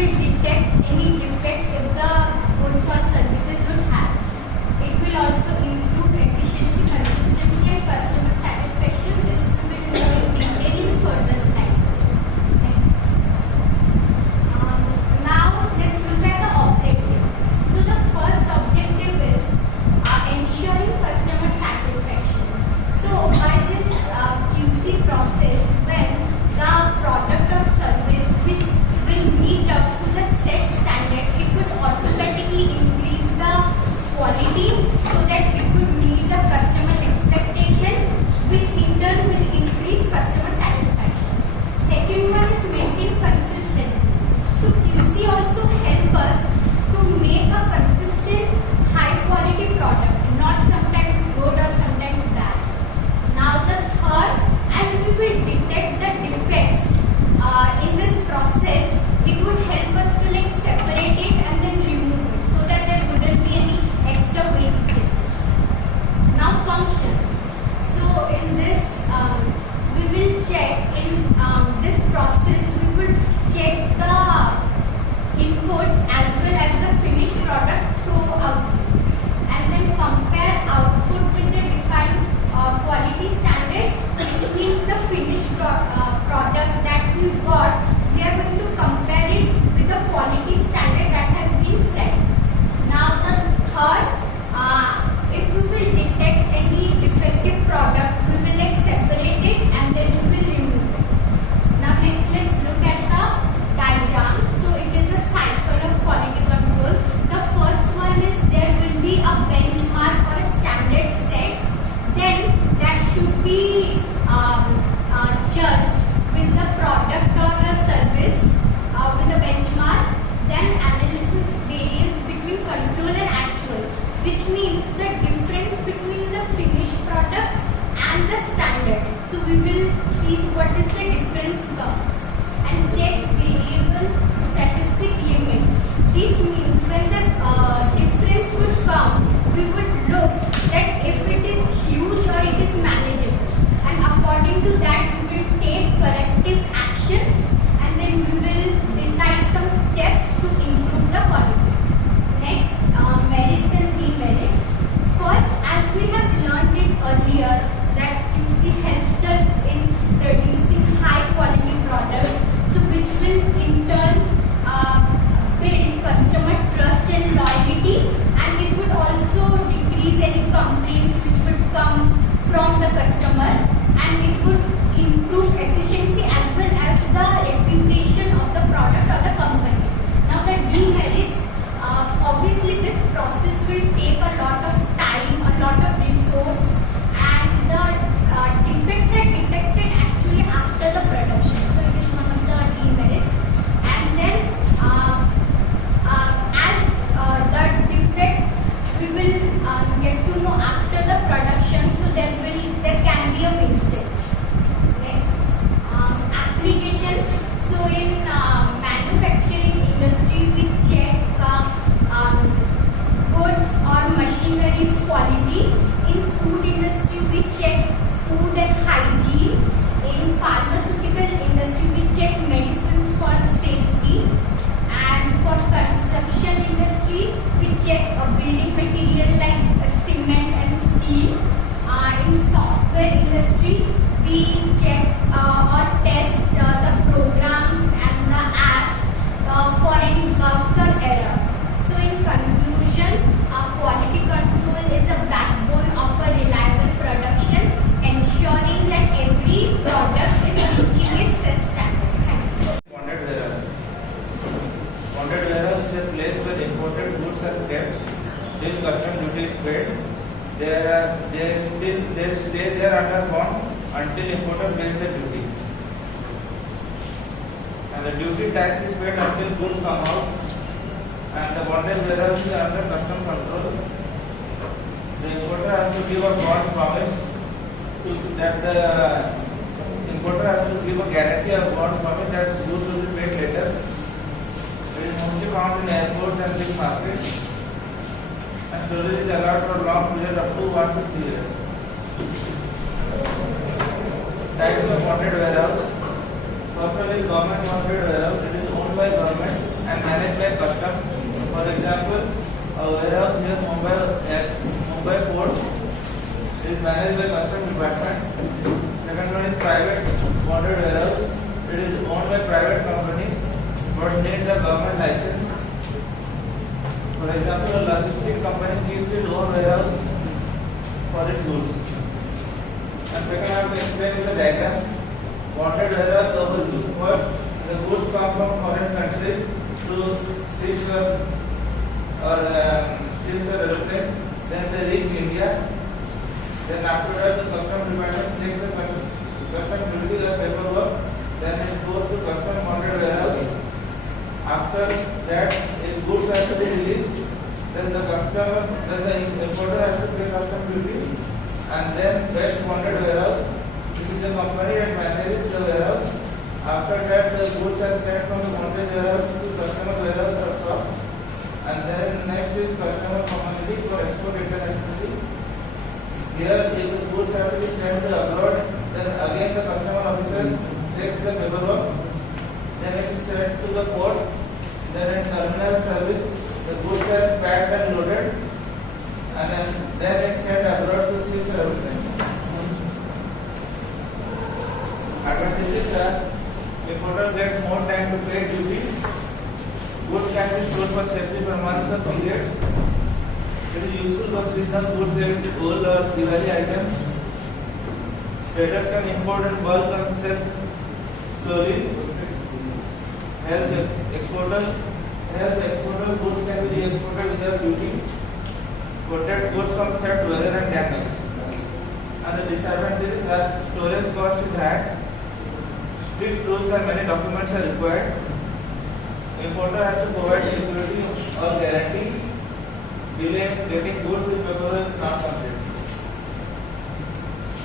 will detect any defect if the goods or services would have. It will also improve efficiency, consistency and customer satisfaction. This we will know in detail in further slides. Next. Now let's look at the objective. So the first objective is ensuring customer satisfaction. So by this QC process, when the product or service which will meet up to the set standard, it would automatically increase the quality so that it would meet the customer expectation, which in turn will increase customer satisfaction. Second one is maintain consistency. So QC also help us to make a consistent high quality product, not sometimes good or sometimes bad. Now the third, as we will detect the defects in this process, it would help us to like separate it and then remove it so that there wouldn't be any extra wastage. Now functions. So in this we will check in this process we will check the inputs as well as the finished product through output and then compare output with the defined quality standard, which means the finished product that we got, we are going to compare it with the quality standard that has been set. Now the third, if we will detect any defective product, we will like separate it and then we will remove it. Now next let's look at the diagram. So it is a cycle of quality control. The first one is there will be a benchmark or a standard set, then that should be judged with the product or a service with a benchmark, then analysis variance between control and actual, which means the difference between the finished product and the standard. So we will see what is the difference comes and check variable statistic limit. This means when the difference would come, we would look that if it is huge or it is manageable, and according to that we will take corrective actions and then we will decide some steps to improve the quality. Next, merits and demerit. First, as we have learned it earlier, that QC helps us in producing high quality product, so which will in turn build customer trust and loyalty, and it would also decrease any complaints which would come from the customer, and it would improve efficiency as well as the reputation of the product or the company. Now the demerits, obviously this process will take a lot of time, a lot of resource, and the defects are detected actually after the production. So it is one of the demerits. And then as the defect we will get to know after the production, so there can be a wastage. Next, application. So in manufacturing industry we check goods or machinery's quality. In food industry we check food and hygiene. In pharmaceutical industry we check medicines for safety. And for construction industry we check a building material like cement and steel. In software industry we check or test the programs and the apps for any bugs or error. So in conclusion, quality control is a backbone of a reliable production, ensuring that every product is reaching its set standard. Bonded warehouse is a place where imported goods are kept till custom duty is paid. They stay there under bond until importer pays the duty. And the duty tax is paid until goods come out. And the bonded warehouse is under custom control. The importer has to give a bond promise that the importer has to give a guarantee of bond promise that goods will be paid later. It is mostly found in airports and big markets. And storage is allowed for long period up to 1 to 3 years. Types of bonded warehouse. First one is government bonded warehouse. It is owned by government and managed by custom. For example, a warehouse near Mumbai port is managed by custom department. Second one is private bonded warehouse. It is owned by private company but needs a government license. For example, a logistic company keeps its own warehouse for its goods. And second, I have to explain with the diagram. Bonded warehouse overview. First, the goods come from foreign countries through ships or aeroplanes. Then they reach India. Then after that, the custom department checks the custom duty or paperwork. Then it goes to custom bonded warehouse. After that, its goods have to be released. Then the importer has to pay custom duty. And then best bonded warehouse. This is the company that manages the warehouse. After that, the goods are sent from the bonded warehouse to customer warehouse or shop. And then next is customer community for export internationally. Here, if the goods have to be sent abroad, then again the customer officer checks the paperwork. Then it is sent to the port. Then in terminal service, the goods are packed and loaded. And then it's sent abroad to ships or aeroplanes. Advantages are importer gets more time to pay duty. Goods can be stored for safety for months or periods. It is useful for seasonal goods like gold or Diwali items. Traders can import in bulk and sell slowly. Help exporters goods can be re-exported without duty. Protect goods from theft, weather and damage. And the disadvantages are storage cost is high. Strict rules and many documents are required. Importer has to provide security or guarantee. Delay in getting goods if paperwork is not complete.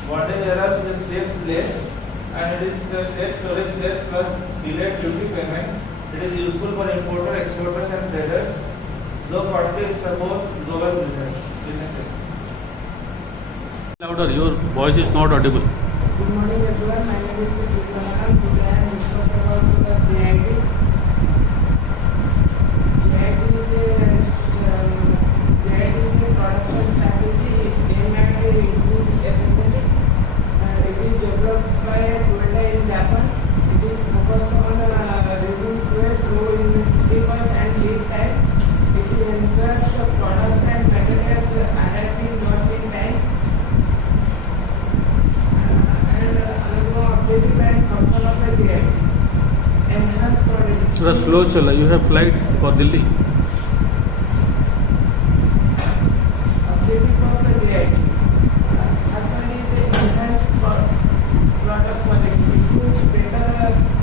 Bonded warehouse is a safe place and it is the safe storage place plus delayed duty payment. It is useful for importer, exporters and traders. Low quality support global businesses. Louder, your voice is not audible. Good morning everyone, my name is Sudhir. Today I am discussing about the GIT. GIT is a production strategy aimed at improving efficiency. It is developed by Toyota in Japan. It is focused on reduced weight, low inventory and lead time. It ensures the products and materials arriving not in time. Objective and function of the GIT. Enhanced productivity. थोड़ा slow चला. You have flight for Delhi. Objective of the GIT. First one is enhanced product quality. It means better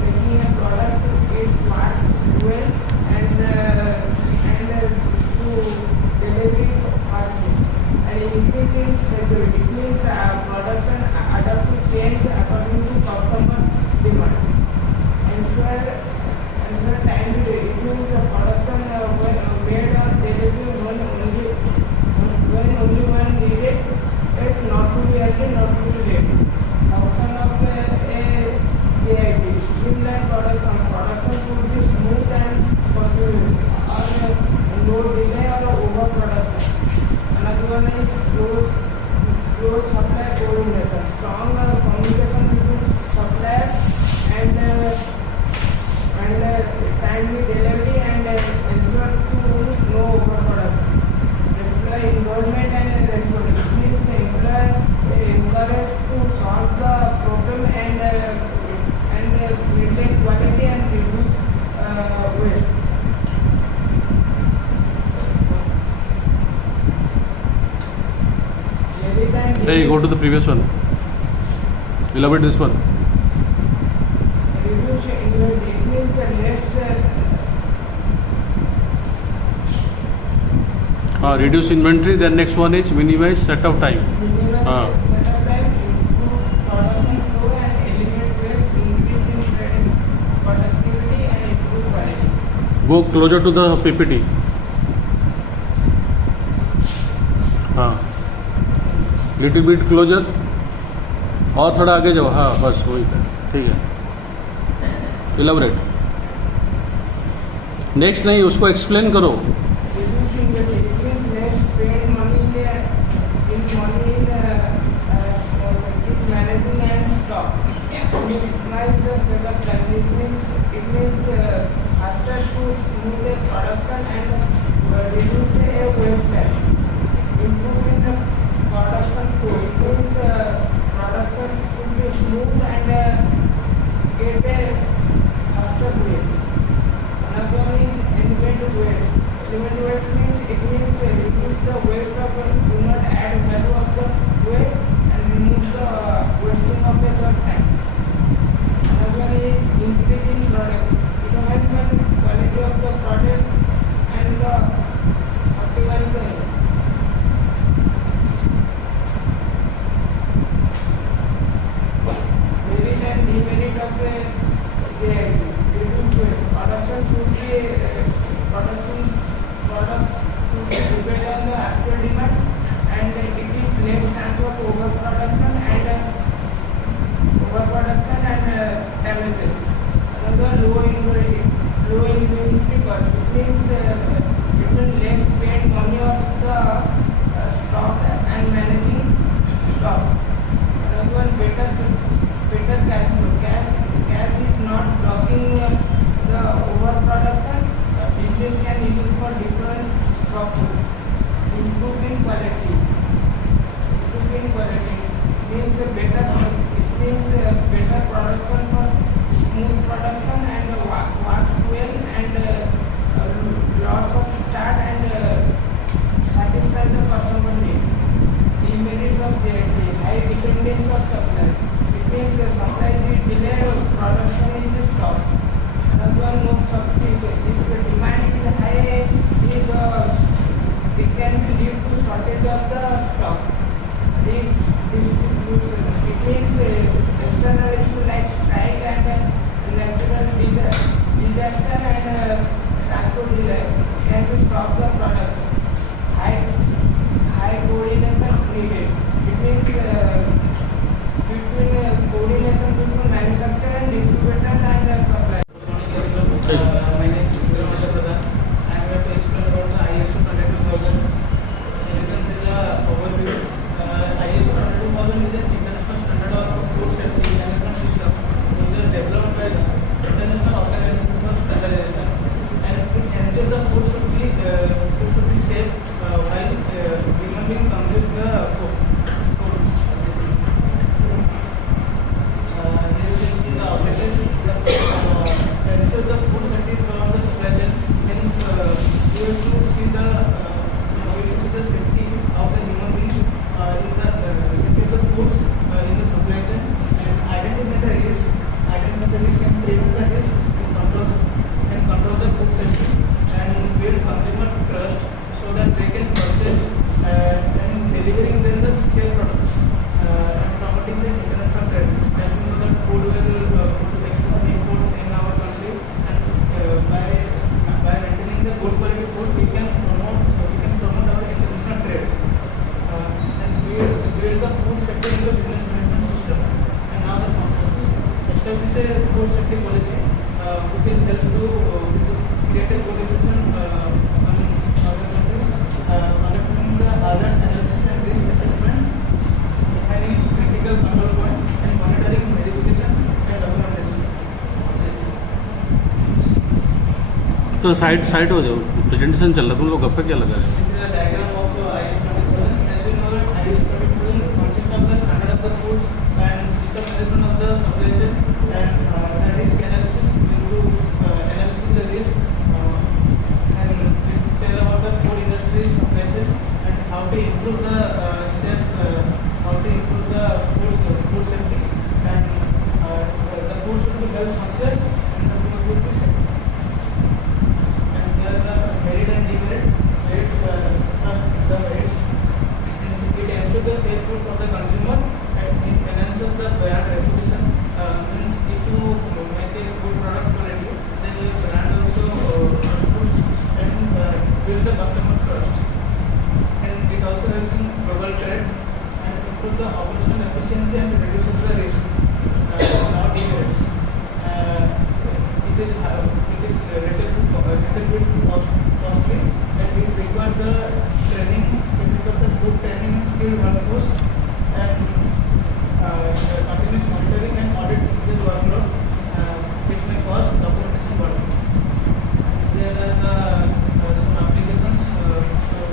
making a product is smart, well, and to delivery fast. And increasing flexibility. It means production adapt to change according to customer demand. Ensure timely. It means production made or delivery when only one needed. It not to be early, not to be late. Function of a GIT. Streamline production. Production should be smooth and continuous. Or no delay or overproduction. Another one is slow supply coordination. Strong communication between suppliers and timely delivery and ensure to no overproduction. Employee involvement and responsibility means the employer encouraged to solve the problem and maintain quality and reduce waste. Hey, go to the previous one. Elaborate this one. Reduce inventory. It means the less Reduce inventory. Then next one is minimize setup time. minimize setup time, improve production flow and eliminate waste, increase in trading productivity and improve quality. Go closer to the PPT. Little bit closer और थोड़ा आगे जाओ. हाँ बस वही ठीक है. Elaborate. Next नहीं, उसको एक्सप्लेन करो. reducing the decrease less spend money in managing and stock. Minimize the setup time. It means faster to smooth the production and reduce the waste time. Improving the production flow. It means production should be smooth and get a faster way. Another one is eliminate waste. Eliminate waste means reduce the waste of do not add value of the waste and remove the wasting of the time. Another one is increasing product. It enhances the quality of the product and the optimize the merit and demerit of the reduce waste. Product should be depend on the actual demand and it is less chance of overproduction and damages. Another low inventory cost. It means less spend money of the stock and managing stock. Another one better cash flow. Cash is not blocking the overproduction. Business can use for different purposes. Improving quality means better production for smooth production and wax well and loss of start and satisfy the customer need. Demerits of JIT, high dependence of supply. It means supply is delayed, production is stopped. Another one, no substitute. If the demand is high, it can lead to shortage of the stock. It means external issues like strike and natural disaster and transport delay can stop the production. High coordination needed. It means coordination between manufacturer and distributor and supplier. My name is Mr. Pradhan. I am going to explain about the ISO 22000. You can see the overview. ISO 22000 is an international standard of food safety management system. It is developed by the International Organization for Standardization, and it ensures the food should be safe while human beings consume the food. Here you can see the objective. Ensure the food safety from the supply chain means you have to see the safety of the human beings in the safety of the foods in the supply chain and identify the risk and prevent the risk and control the food safety and build consumer trust so that they can purchase and delivering them the safe products and promoting the international trade. As we know that food will import in our country and by maintaining the good quality food we can promote our international trade and build the food safety in the business management system. And now the functions. Establish a food safety policy which is just to create a coordination on other countries, conducting the hazard analysis and risk assessment, defining critical control points and monitoring verification and documentation. तो side हो जाओ, presentation चल रहा, तुम लोग गप्पे क्या लगा रहे हैं? This is a diagram of the ISO 20000. As you know that ISO 20000 consists of the standard of the foods and system management of the supply chain and the risk analysis into analysis the risk and it tell about the food industry supply chain and how to improve the food safety and the food should be health conscious and the food should be safe. And here the merit and demerit. The merits. It ensures the safe food for the consumer and it enhances the brand reputation. Means if you make a good product quality, then your brand also and build the customer trust. And it also helps in global trade and improve the operational efficiency and reduces the risk. Not demerits. It is related to little bit costly, and it requires the training, it requires the good training and skilled workforce, and continuous monitoring and audit this workload, which may cause documentation burden. There are some applications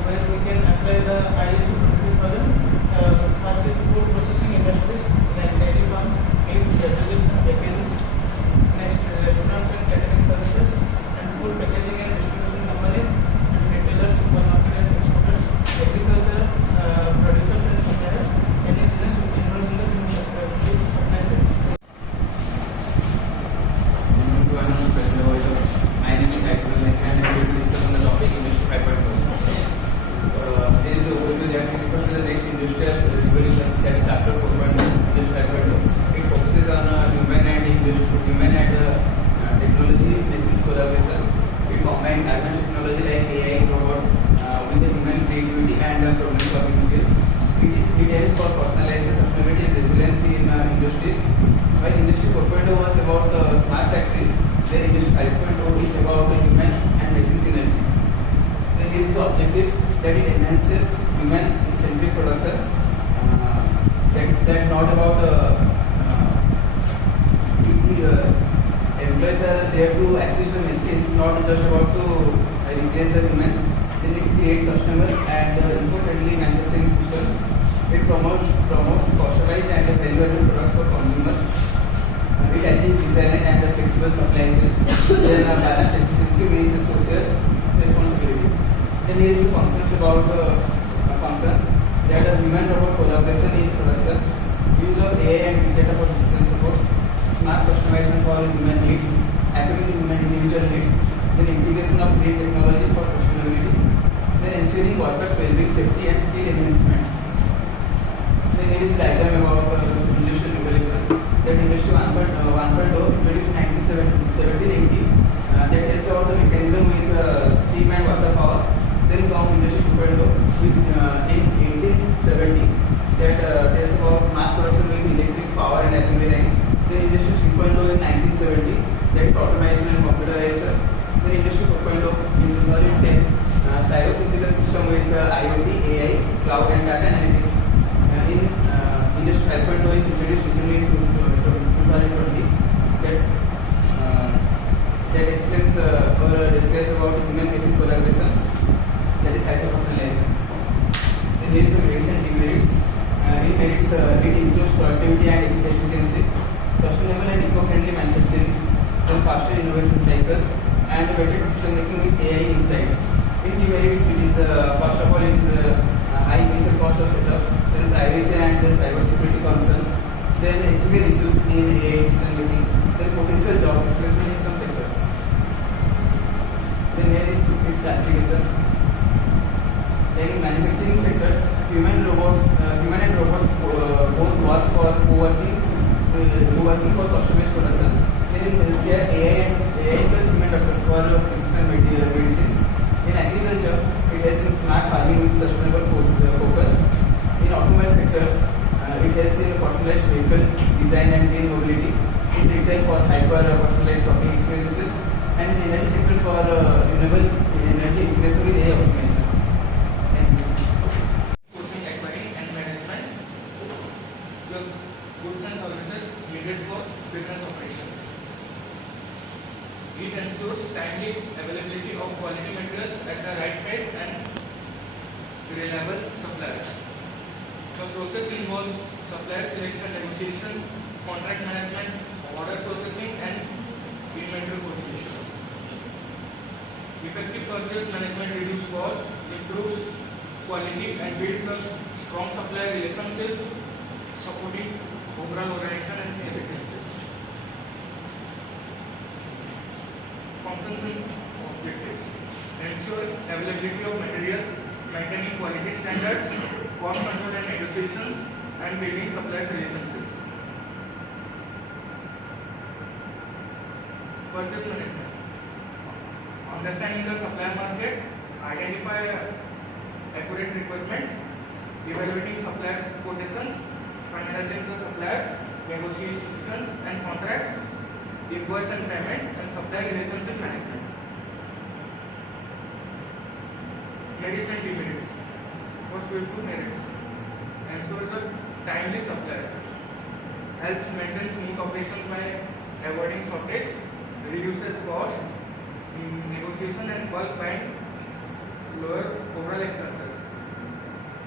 where we can apply the ISO 20000. First is food processing industries like dairy farm, meat, beverages and bakery. Next, restaurants and catering services, and food packaging and distribution companies, and retailers, supermarket and exporters, agriculture, producers and suppliers, any business involved in the food supply chain. My name is Aishwarya and I will discuss on the topic Industry 5.0. This is the overview that we refer to the next industrial revolution, that is after 4.0, Industry 5.0. It focuses on human and technology machines collaboration. It combines advanced technology like AI, robot with the human creativity and problem solving skills. It aims for personalization, sustainability and resilience in industries. While Industry 4.0 was about smart factories, then Industry 5.0 is about the human and machine synergy. Then it is the objectives that it enhances human-centric production. That's not about employees are there to assist the machines, not just about to replace the humans. Then it creates sustainable and eco-friendly manufacturing systems. It promotes customized and valuable products for consumers. It achieves resilient and flexible supply chains. Then balance efficiency with the social responsibility. Then here is the functions about functions that are human-robot collaboration in production, use of AI and big data for decision supports, smart customization for human needs, actively human individual needs, then integration of green technologies for sustainability, then ensuring workers' well-being, safety and skill enhancement. Then here is a diagram about industrial revolution. That Industry 1.0 introduced in 1780. That tells about the mechanism with steam and water power. Then comes Industry 2.0 with in 1870. That tells about mass production with electric power and assembly lines. Then Industry 3.0 in 1970. That is automation and computerization. Then Industry 4.0 in 2010. Cyber-physical system with IoT, AI, cloud and data analytics. In Industry 5.0 is introduced recently in 2020. That explains or describes about human-machine collaboration. That is hyper-personalization. Then there is the merits and demerits. In merits, it improves productivity and efficiency, sustainable and eco-friendly manufacturing, then faster innovation cycles, and better decision making with AI insights. In demerits, it is first of all it is high initial cost of setup, then privacy and cyber security concerns, then ethical issues in AI decision making, then potential job displacement in some sectors. Then here is its application. Then in manufacturing sectors, human and robots both work for co-working for customer-based production. Then in healthcare, AI plus human doctors for precision medicines. In agriculture, it helps in smart farming with sustainable focus. In automobile sectors, it helps in personalized vehicle design and green mobility. In retail for hyper-personalized shopping experiences. And in energy sectors for renewable energy integration with AI optimization. Sourcing, acquiring and management of goods and services needed for business operations. It ensures timely availability of quality materials at the right price and reliable suppliers. The process involves supplier selection, negotiation, contract management, order processing and inventory coordination. Effective purchase management reduces cost, improves quality and builds a strong supplier relationships, supporting overall organization and efficiencies. Functions and objectives: ensure availability of materials, maintaining quality standards, cost control and negotiations, and building supplier relationships. Purchase management: understanding the supply market, identify accurate requirements, evaluating suppliers' quotations, finalizing the suppliers, negotiations and contracts, invoice and payments, and supply relationship management. merits and demerits. First we will do merits. Ensures a timely supply. Helps maintain smooth operations by avoiding shortage. Reduces cost in negotiation and bulk buying. Lower overall expenses.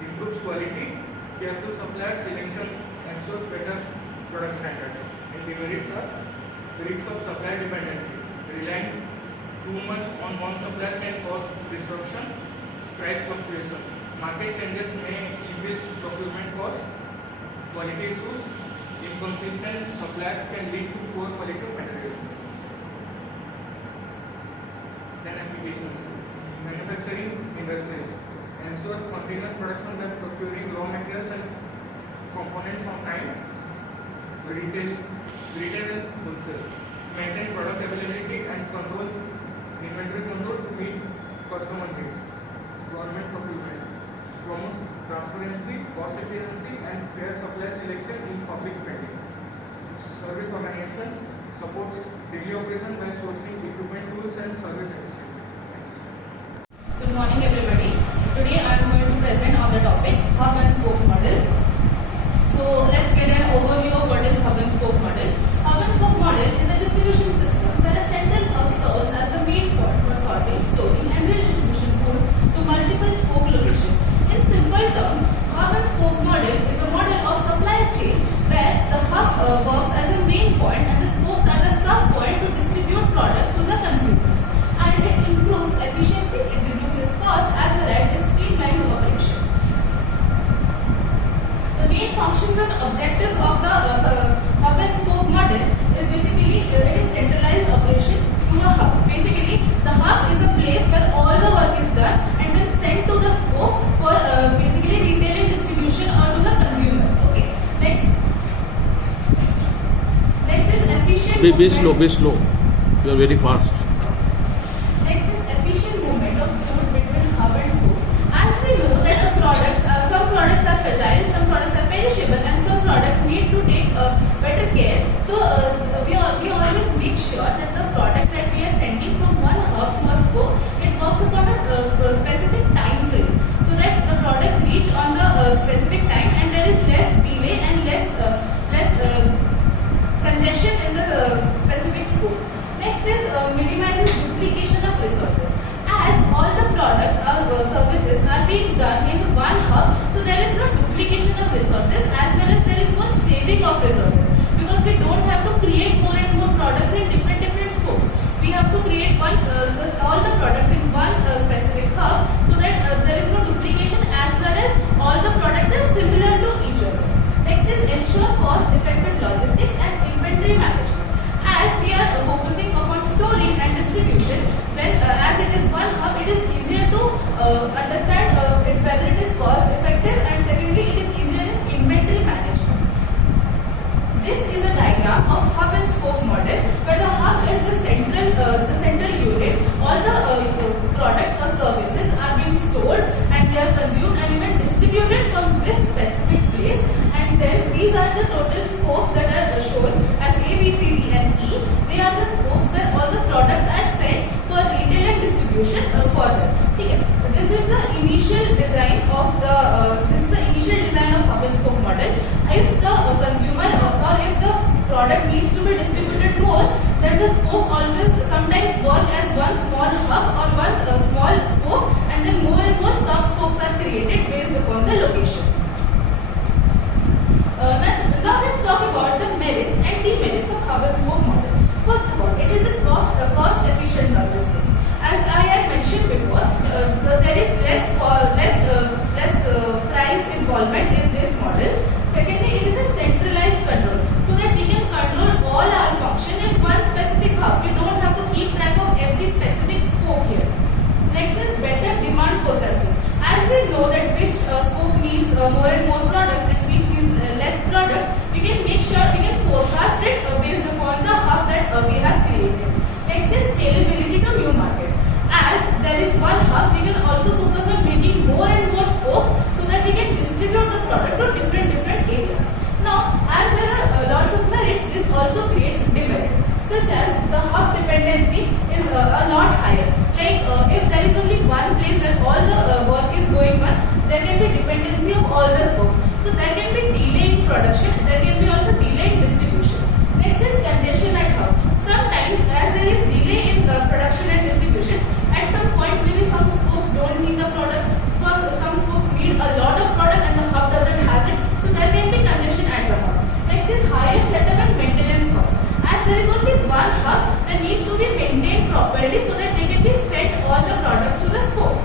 Improves quality. Careful supplier selection ensures better product standards. And demerits are risks of supply dependency. Relying too much on one supplier can cause disruption, price fluctuations. Market changes may increase procurement costs, quality issues, inconsistent suppliers can lead to poor quality of materials. Then applications. Manufacturing industries ensure continuous production by procuring raw materials and components on time. Retail and wholesale. Maintain product availability and controls inventory control to meet customer needs. Government procurement promotes transparency, cost efficiency, and fair supply selection in public spending. Service organizations supports daily operation by sourcing equipment, tools, and service efficiency. Good morning, everybody. Today I am going to present on the topic hub and spoke model. So let's get an overview of what is hub and spoke model. Hub and spoke model is a distribution system where a central hub serves as the main point for sorting, storing, and redistribution food to multiple spoke locations. In simple terms, hub and spoke model is a model of supply chain where the hub works as a main point and the spokes are the sub point to distribute products to the consumers. And it improves efficiency, it reduces cost as well as it streamlines operations. The main functions and objectives of the hub and spoke model is basically it is centralized operation through a hub. Basically, the hub is a place where all the work is done and then sent to the spoke for basically retail and distribution or to the consumers. Okay. Next is efficient. Be slow. You are very fast. Next is efficient movement of goods between hub and spokes. As we know that the products, some products are fragile, some products are perishable, and some products need to take better care. So we always make sure that the products that we are sending from one hub to a spoke, it works upon a specific time frame, so that the products reach on the specific time and there is less delay and less congestion in the specific spoke. Next is minimizes duplication of resources. As all the products or services are being done in one hub, so there is no duplication of resources as well as there is no saving of resources, because we don't have to create more and more products in different spokes. We have to create all the products in one specific hub, so that there is no duplication as well as all the products are similar to each other. Next is ensure cost-effective logistics and inventory management. As we are focusing upon storing and distribution, then as it is one hub, it is easier to understand whether it is cost effective, and secondly, it is easier in inventory management. This is a diagram of hub and spoke model, where the hub is the central unit. All the products or services are being stored and they are consumed and even distributed from this specific place. And then these are the total scopes that are shown as A, B, C, D, and E. They are the scopes where all the products are sent for retail and distribution further. Okay. This is the initial design of hub and spoke model. If the consumer or if the product needs to be distributed more, then the spoke always sometimes work as one small hub or one small spoke, and then more and more sub spokes are created based upon the location. Now let's talk about the merits and demerits of hub and spoke model. First of all, it is a cost-efficient logistics. As I had mentioned before, there is less price involvement in this model. Secondly, it is a centralized control, so that we can control all our function in one specific hub. We don't have to keep track of every specific spoke here. Next is better demand forecasting. As we know that which spoke needs more and more products and which needs less products, we can make sure we can forecast it based upon the hub that we have created. Next is scalability to new markets. As there is one hub, we can also focus on making more and more spokes so that we can distribute the product to different areas. Now, as there are lots of merits, this also creates demerits, such as the hub dependency is a lot higher. Like if there is only one place where all the work is going on, there can be dependency of all the spokes. So there can be delay in production, there can be also delay in distribution. Next is congestion at hub. Sometimes as there is delay in production and distribution, at some points maybe some spokes don't need the product, some spokes need a lot of product and the hub doesn't has it. So there can be congestion at the hub. Next is higher setup and maintenance cost. As there is only one hub that needs to be maintained properly so that they can be sent all the products to the spokes.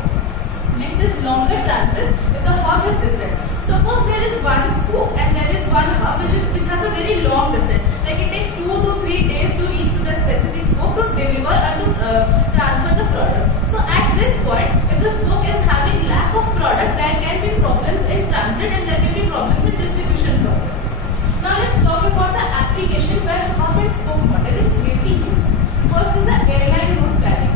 Next is longer transits if the hub is distant. Suppose there is one spoke and there is one hub which has a very long distance. Like it takes 2 to 3 days to reach to the specific spoke to deliver and to transfer the product. So at this point, if the spoke is having lack of product, there can be problems in transit and there can be problems in distribution further. Now let's talk about the application where hub and spoke model is mainly used. First is the airline route planning.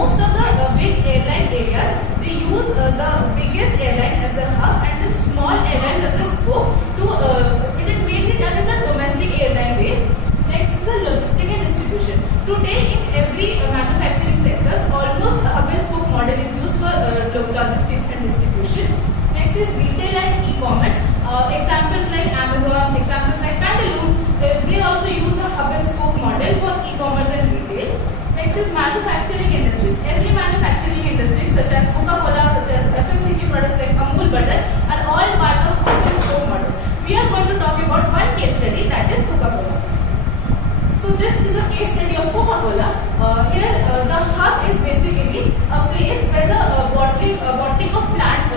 Most of the big airline areas, they use the biggest airline as a hub and then small airline as a spoke. It is mainly done in the domestic airline ways. Next is the logistic and distribution. Today in every manufacturing sector, almost a hub and spoke model is used for logistics and distribution. Next is retail and e-commerce. Examples like Amazon, examples like Pantaloons, they also use the hub and spoke model for e-commerce and retail. Next is manufacturing industries. Every manufacturing industry such as Coca-Cola, such as FMCG products like Amul butter are all part of hub and spoke model. We are going to talk about one case study, that is Coca-Cola. So this is a case study of Coca-Cola. Here the hub is basically a place where the bottling of plant,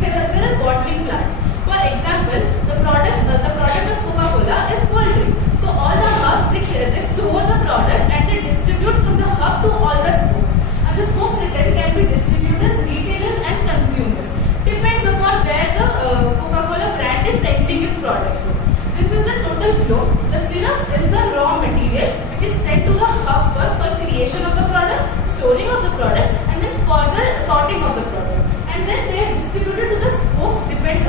there are bottling plants. For example, the product of Coca-Cola is cold drink. So all the hubs they store the product and they distribute from the hub to all the spokes. And the spokes again can be distributors, retailers and consumers. Depends upon where the Coca-Cola brand is sending its product to. This is the total flow. The syrup is the raw material which is sent to the hub first for creation of the product, storing of the product and then further sorting of the product. And then they are distributed to the spokes depends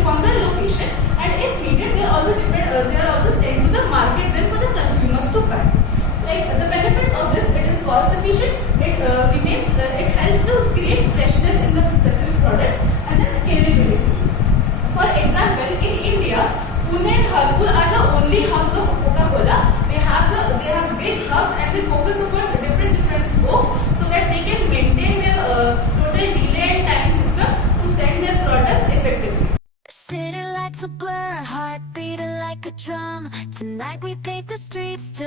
upon the location, and if needed they are also sent to the market then for the consumers to buy. Like the benefits of this, it is cost efficient, it helps to create freshness in the specific products and then scalability. For example, in India, Pune and Harpur are the only hubs of Coca-Cola. They have big hubs and they focus upon different spokes so that they can maintain their total delay and time system to send their products effectively. City lights a blur, heart beating like a drum. Tonight we paint the streets to